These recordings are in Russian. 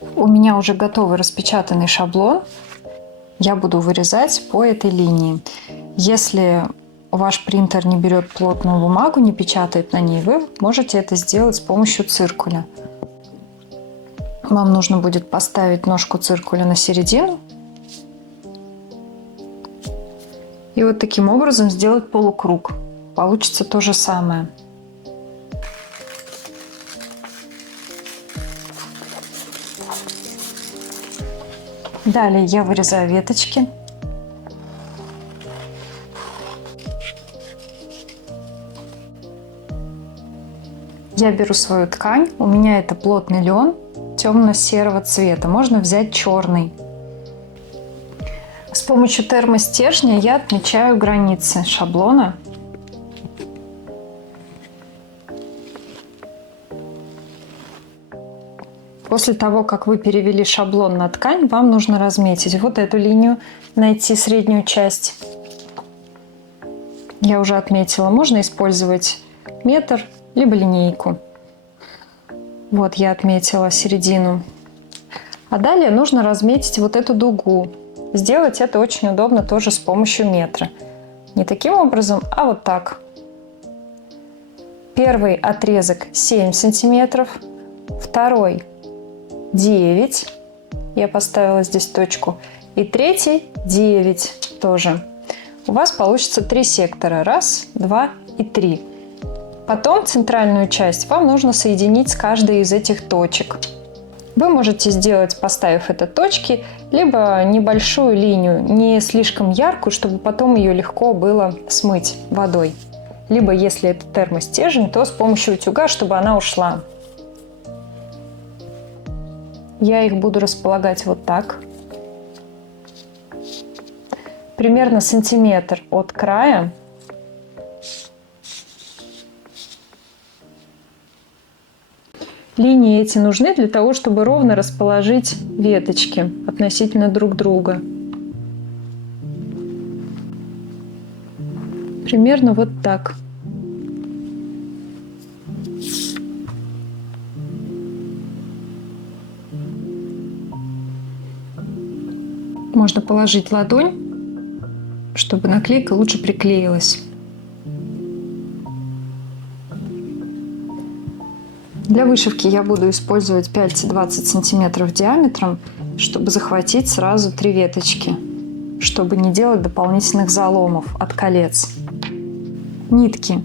У меня уже готовый распечатанный шаблон. Я буду вырезать по этой линии. Если ваш принтер не берет плотную бумагу, не печатает на ней, вы можете это сделать с помощью циркуля. Вам нужно будет поставить ножку циркуля на середину и вот таким образом сделать полукруг. Получится то же самое. Далее я вырезаю веточки. Я беру свою ткань, у меня это плотный лен темно-серого цвета, можно взять черный. С помощью термостержня я отмечаю границы шаблона. После того, как вы перевели шаблон на ткань, вам нужно разметить вот эту линию, найти среднюю часть. Я уже отметила, можно использовать метр, либо линейку. Вот я отметила середину. А далее нужно разметить вот эту дугу. Сделать это очень удобно тоже с помощью метра. Не таким образом, а вот так. Первый отрезок 7 сантиметров, второй 9, я поставила здесь точку, и третий 9 тоже. У вас получится 3 сектора, 1, 2 и 3. Потом центральную часть вам нужно соединить с каждой из этих точек. Вы можете сделать, поставив это точки, либо небольшую линию, не слишком яркую, чтобы потом ее легко было смыть водой. Либо, если это термостержень, то с помощью утюга, чтобы она ушла. Я их буду располагать вот так. Примерно сантиметр от края. Линии эти нужны для того, чтобы ровно расположить веточки относительно друг друга. Примерно вот так. Можно положить ладонь, чтобы наклейка лучше приклеилась. Для вышивки я буду использовать пяльцы 20 сантиметров диаметром, чтобы захватить сразу 3 веточки, чтобы не делать дополнительных заломов от колец. Нитки.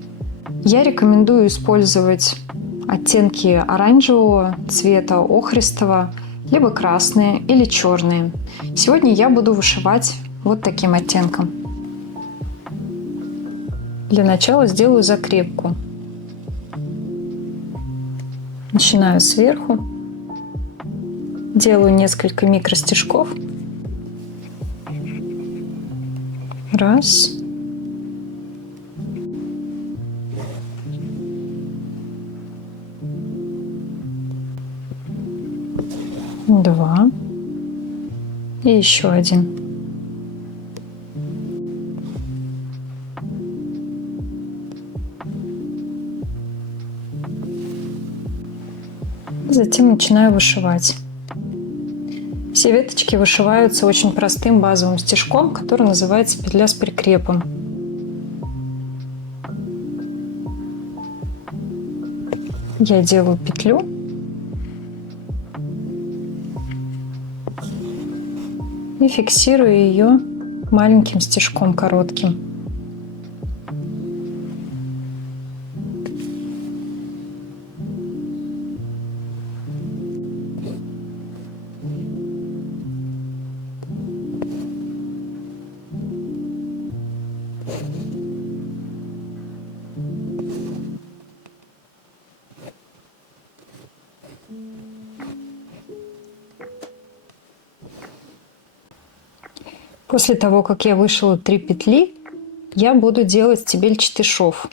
Я рекомендую использовать оттенки оранжевого цвета, охристого, либо красные или черные. Сегодня я буду вышивать вот таким оттенком. Для начала сделаю закрепку. Начинаю сверху, делаю несколько микростежков. 1, 2 и еще 1. Затем начинаю вышивать. Все веточки вышиваются очень простым базовым стежком, который называется петля с прикрепом. Я делаю петлю и фиксирую ее маленьким стежком коротким. После того, как я вышила 3 петли, я буду делать стебельчатый шов.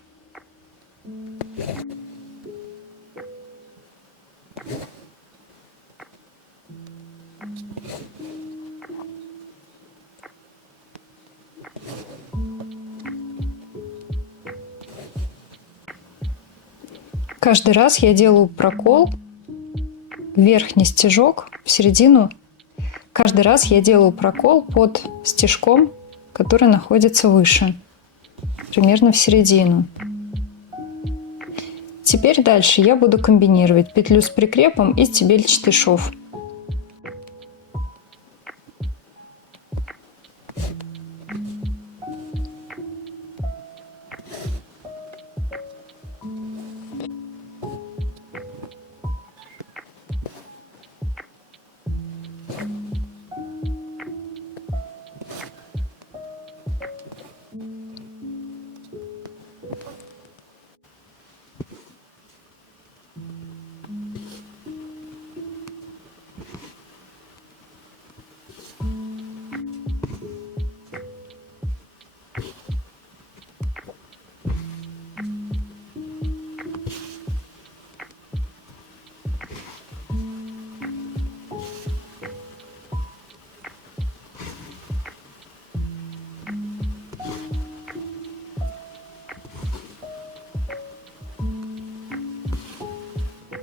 Каждый раз я делаю прокол верхний стежок, в середину. Каждый раз я делаю прокол под стежком, который находится выше, примерно в середину. Теперь дальше я буду комбинировать петлю с прикрепом и стебельчатый шов.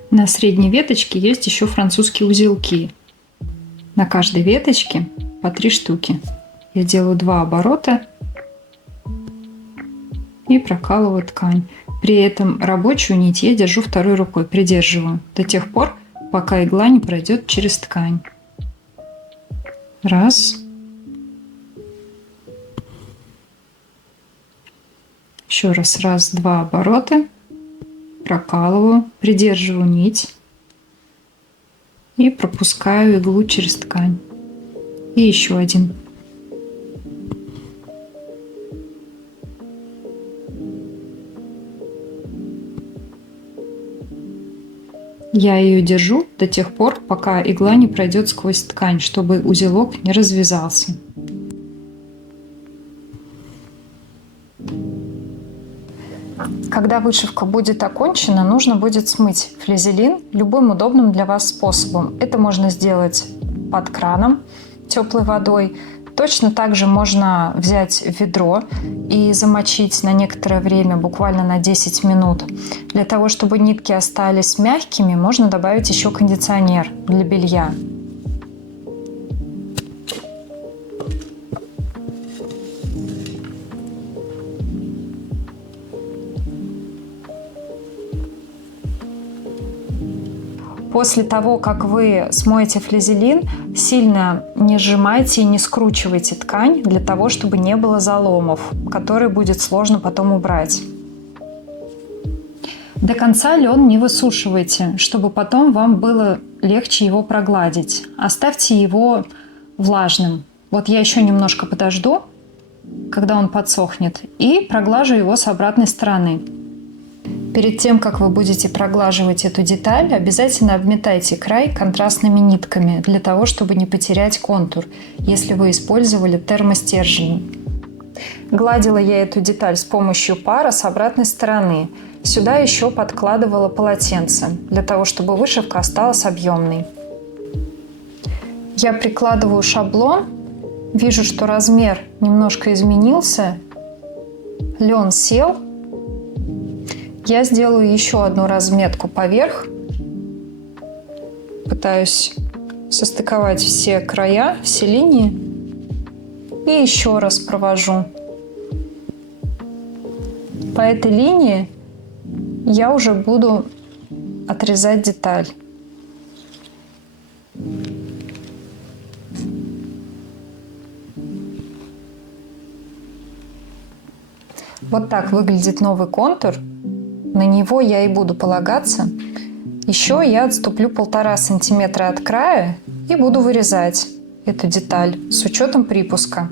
На средней веточке есть еще французские узелки. На каждой веточке по 3 штуки. Я делаю 2 оборота и прокалываю ткань. При этом рабочую нить я держу второй рукой, придерживаю до тех пор, пока игла не пройдет через ткань. Раз. Еще раз. Раз, 2 оборота. Прокалываю, придерживаю нить и пропускаю иглу через ткань. И еще один. Я ее держу до тех пор, пока игла не пройдет сквозь ткань, чтобы узелок не развязался. Когда вышивка будет окончена, нужно будет смыть флизелин любым удобным для вас способом. Это можно сделать под краном, теплой водой. Точно так же можно взять ведро и замочить на некоторое время, буквально на 10 минут. Для того, чтобы нитки остались мягкими, можно добавить еще кондиционер для белья. После того, как вы смоете флизелин, сильно не сжимайте и не скручивайте ткань, для того, чтобы не было заломов, которые будет сложно потом убрать. До конца лен не высушивайте, чтобы потом вам было легче его прогладить. Оставьте его влажным. Вот я еще немножко подожду, когда он подсохнет, и проглажу его с обратной стороны. Перед тем, как вы будете проглаживать эту деталь, обязательно обметайте край контрастными нитками, для того, чтобы не потерять контур, если вы использовали термостержень. Гладила я эту деталь с помощью пара с обратной стороны. Сюда еще подкладывала полотенце, для того, чтобы вышивка осталась объемной. Я прикладываю шаблон, вижу, что размер немножко изменился, лен сел. Я сделаю еще одну разметку поверх. Пытаюсь состыковать все края, все линии. И еще раз провожу. По этой линии я уже буду отрезать деталь. Вот так выглядит новый контур. На него я и буду полагаться. Еще я отступлю 1,5 сантиметра от края и буду вырезать эту деталь с учетом припуска.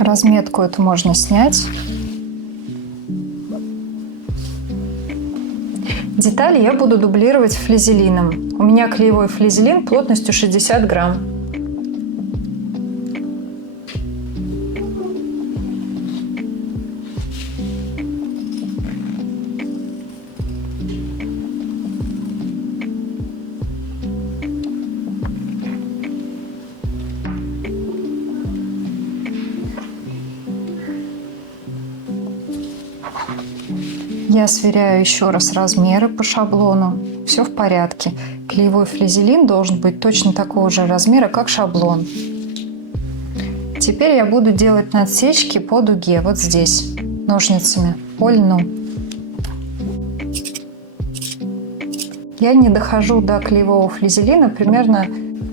Разметку эту можно снять. Детали я буду дублировать флизелином. У меня клеевой флизелин плотностью 60 грамм. Я сверяю еще раз размеры по шаблону. Все в порядке. Клеевой флизелин должен быть точно такого же размера, как шаблон. Теперь я буду делать надсечки по дуге, вот здесь, ножницами по льну. Я не дохожу до клеевого флизелина примерно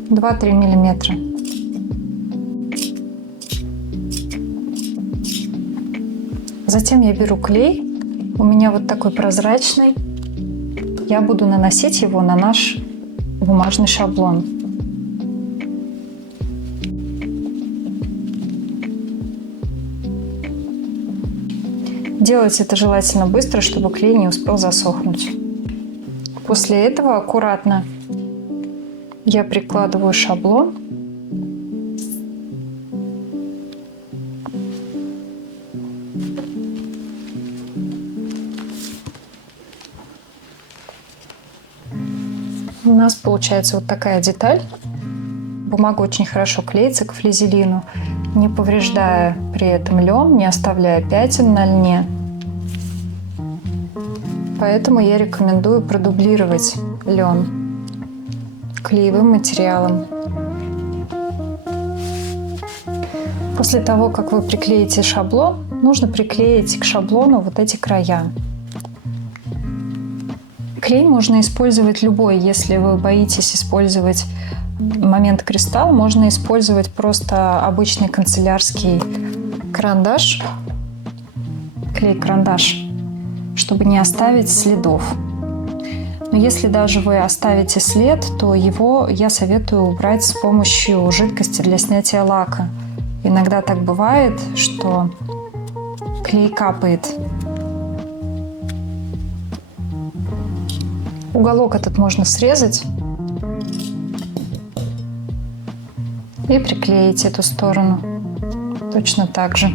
2-3 миллиметра. Затем я беру клей, у меня вот такой прозрачный. Я буду наносить его на наш бумажный шаблон. Делать это желательно быстро, чтобы клей не успел засохнуть. После этого аккуратно я прикладываю шаблон. У нас получается вот такая деталь. Бумага очень хорошо клеится к флизелину, не повреждая при этом лен, не оставляя пятен на льне. Поэтому я рекомендую продублировать лен клеевым материалом. После того, как вы приклеите шаблон, нужно приклеить к шаблону вот эти края. Клей можно использовать любой. Если вы боитесь использовать момент кристалл, можно использовать просто обычный канцелярский карандаш, клей-карандаш, чтобы не оставить следов. Но если даже вы оставите след, то его я советую убрать с помощью жидкости для снятия лака. Иногда так бывает, что клей капает. Уголок этот можно срезать и приклеить эту сторону точно так же.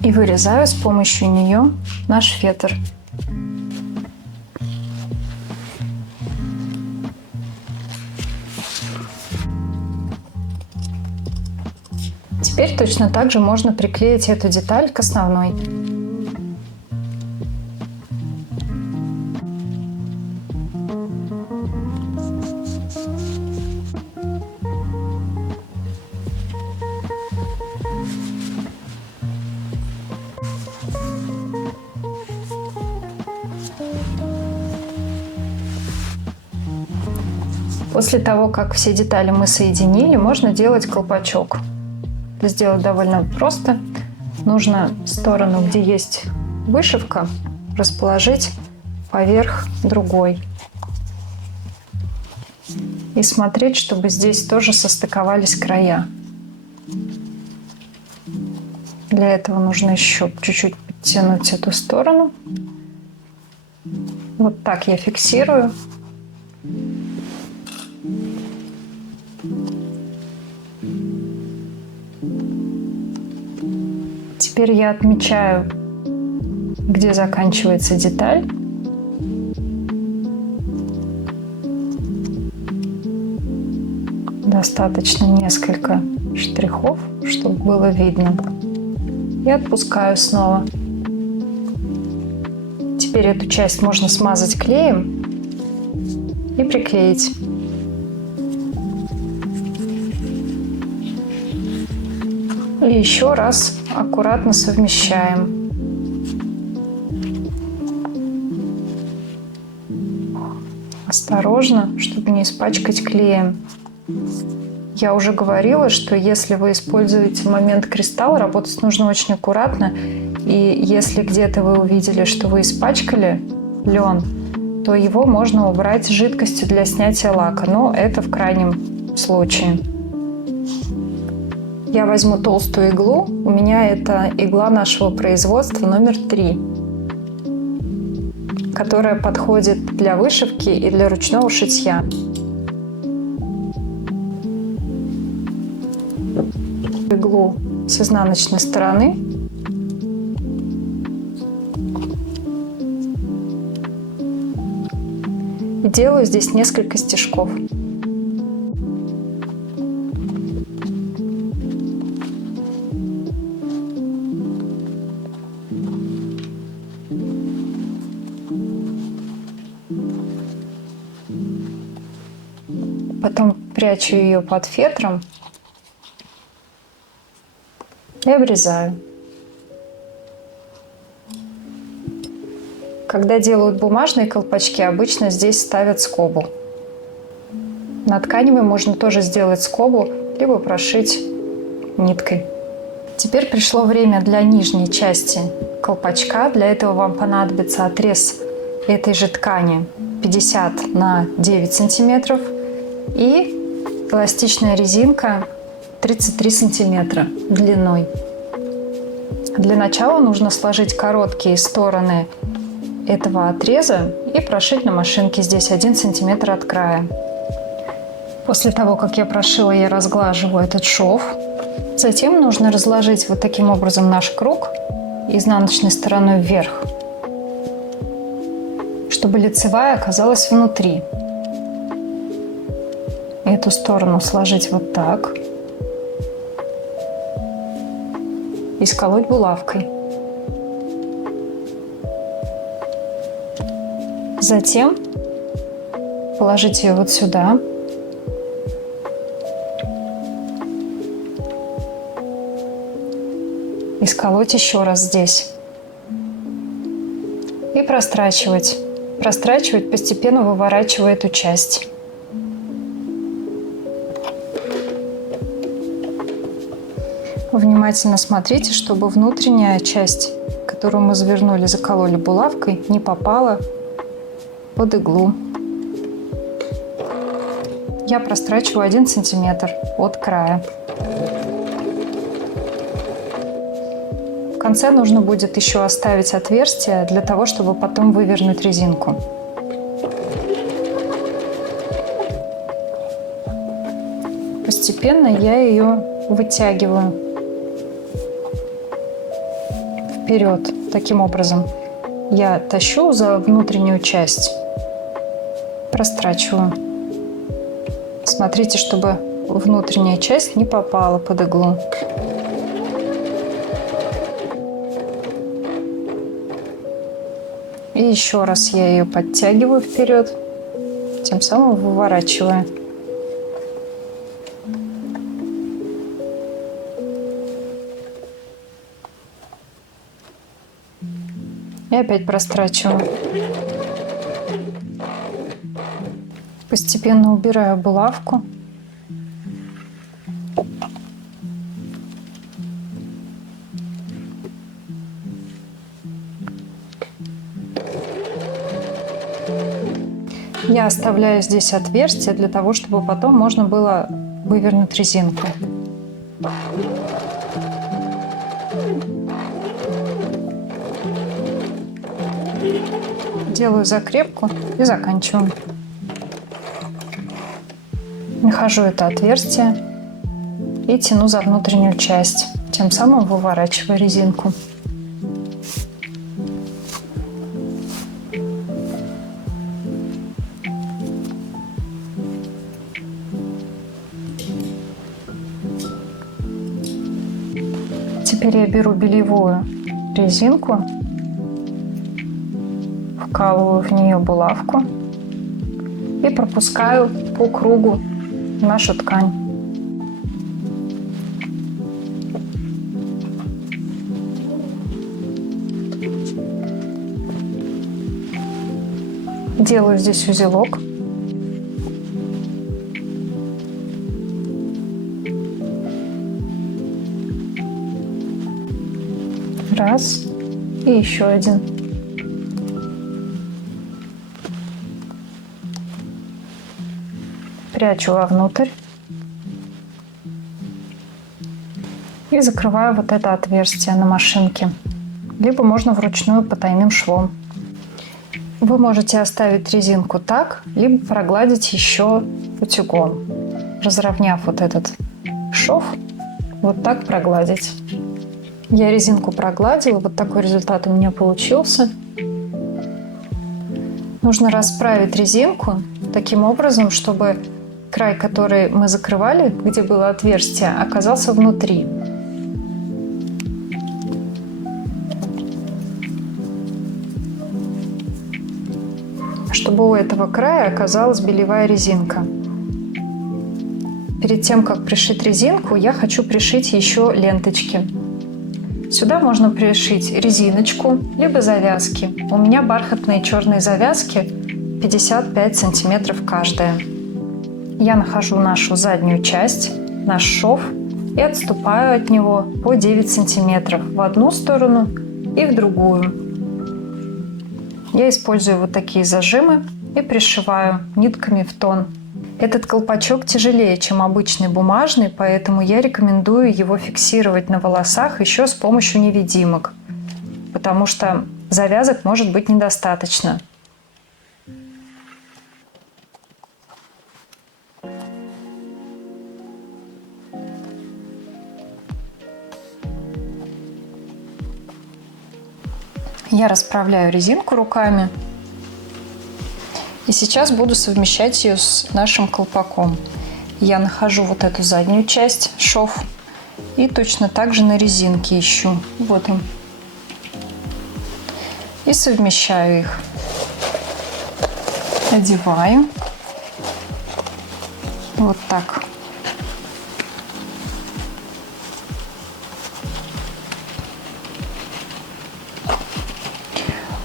И вырезаю с помощью нее наш фетр. Теперь точно так же можно приклеить эту деталь к основной. После того, как все детали мы соединили, можно делать колпачок. Это сделать довольно просто. Нужно сторону, где есть вышивка, расположить поверх другой. И смотреть, чтобы здесь тоже состыковались края. Для этого нужно еще чуть-чуть подтянуть эту сторону. Вот так я фиксирую. Теперь я отмечаю, где заканчивается деталь. Достаточно несколько штрихов, чтобы было видно. И отпускаю снова. Теперь эту часть можно смазать клеем и приклеить. И еще раз аккуратно совмещаем. Осторожно, чтобы не испачкать клеем. Я уже говорила, что если вы используете момент кристалл, работать нужно очень аккуратно. И если где-то вы увидели, что вы испачкали лен, то его можно убрать жидкостью для снятия лака. Но это в крайнем случае. Я возьму толстую иглу. У меня это игла нашего производства номер 3, которая подходит для вышивки и для ручного шитья. Иглу с изнаночной стороны И делаю здесь несколько стежков. Потом прячу ее под фетром и обрезаю. Когда делают бумажные колпачки, обычно здесь ставят скобу. На тканевой можно тоже сделать скобу, либо прошить ниткой. Теперь пришло время для нижней части колпачка. Для этого вам понадобится отрез этой же ткани 50 на 9 сантиметров и эластичная резинка 33 сантиметра длиной. Для начала нужно сложить короткие стороны этого отреза и прошить на машинке здесь 1 сантиметр от края. После того, как я прошила, я разглаживаю этот шов. Затем нужно разложить вот таким образом наш круг изнаночной стороной вверх, чтобы лицевая оказалась внутри. Эту сторону сложить вот так и сколоть булавкой. Затем положить ее вот сюда. И сколоть еще раз здесь. И прострачивать. Прострачивать, постепенно выворачивая эту часть. Внимательно смотрите, чтобы внутренняя часть, которую мы завернули, закололи булавкой, не попала под иглу. Я прострачиваю 1 сантиметр от края. В конце нужно будет еще оставить отверстие для того, чтобы потом вывернуть резинку. Постепенно я ее вытягиваю вперед. Таким образом я тащу за внутреннюю часть, прострачиваю. Смотрите, чтобы внутренняя часть не попала под иглу. И еще раз я ее подтягиваю вперед, тем самым выворачивая. И опять прострачиваю. Постепенно убираю булавку. Я оставляю здесь отверстие для того, чтобы потом можно было вывернуть резинку. Делаю закрепку и заканчиваю. Нахожу это отверстие и тяну за внутреннюю часть, тем самым выворачиваю резинку. Теперь я беру бельевую резинку, вкалываю в нее булавку и пропускаю по кругу нашу ткань. Делаю здесь узелок. Раз и еще один. Прячу вовнутрь и закрываю вот это отверстие на машинке. Либо можно вручную потайным швом. Вы можете оставить резинку так, либо прогладить еще утюгом, разровняв вот этот шов, вот так прогладить. Я резинку прогладила, вот такой результат у меня получился. Нужно расправить резинку таким образом, чтобы край, который мы закрывали, где было отверстие, оказался внутри. Чтобы у этого края оказалась белевая резинка. Перед тем, как пришить резинку, я хочу пришить еще ленточки. Сюда можно пришить резиночку, либо завязки. У меня бархатные черные завязки 55 сантиметров каждая. Я нахожу нашу заднюю часть, наш шов, и отступаю от него по 9 сантиметров в одну сторону и в другую. Я использую вот такие зажимы и пришиваю нитками в тон. Этот колпачок тяжелее, чем обычный бумажный, поэтому я рекомендую его фиксировать на волосах еще с помощью невидимок, потому что завязок может быть недостаточно. Я расправляю резинку руками. И сейчас буду совмещать ее с нашим колпаком. Я нахожу вот эту заднюю часть, шов, и точно так же на резинке ищу. Вот он. И совмещаю их. Одеваю. Вот так.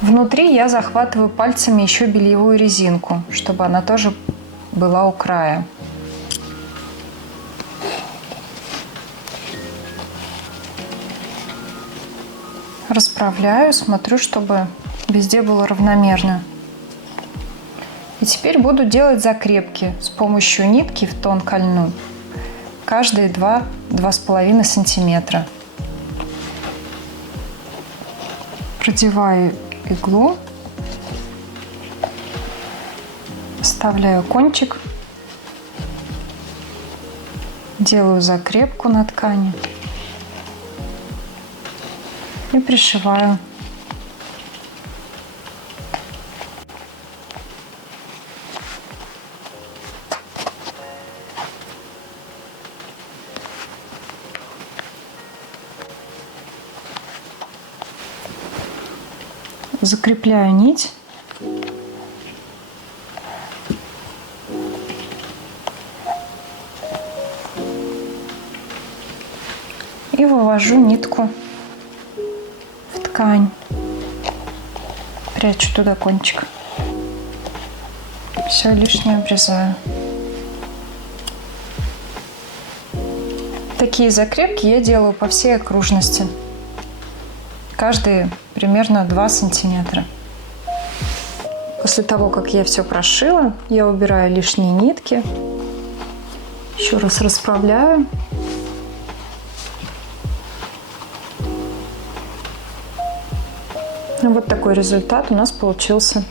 Внутри я захватываю пальцами еще бельевую резинку, чтобы она тоже была у края. Расправляю, смотрю, чтобы везде было равномерно. И теперь буду делать закрепки с помощью нитки в тонко льну. Каждые 2–2,5 сантиметра. Продеваю иглу, вставляю кончик, делаю закрепку на ткани и пришиваю. Закрепляю нить. И вывожу нитку в ткань. Прячу туда кончик. Все лишнее обрезаю. Такие закрепки я делаю по всей окружности. Каждые примерно 2 сантиметра. После того, как я все прошила, я убираю лишние нитки. Еще раз расправляю. Вот такой результат у нас получился.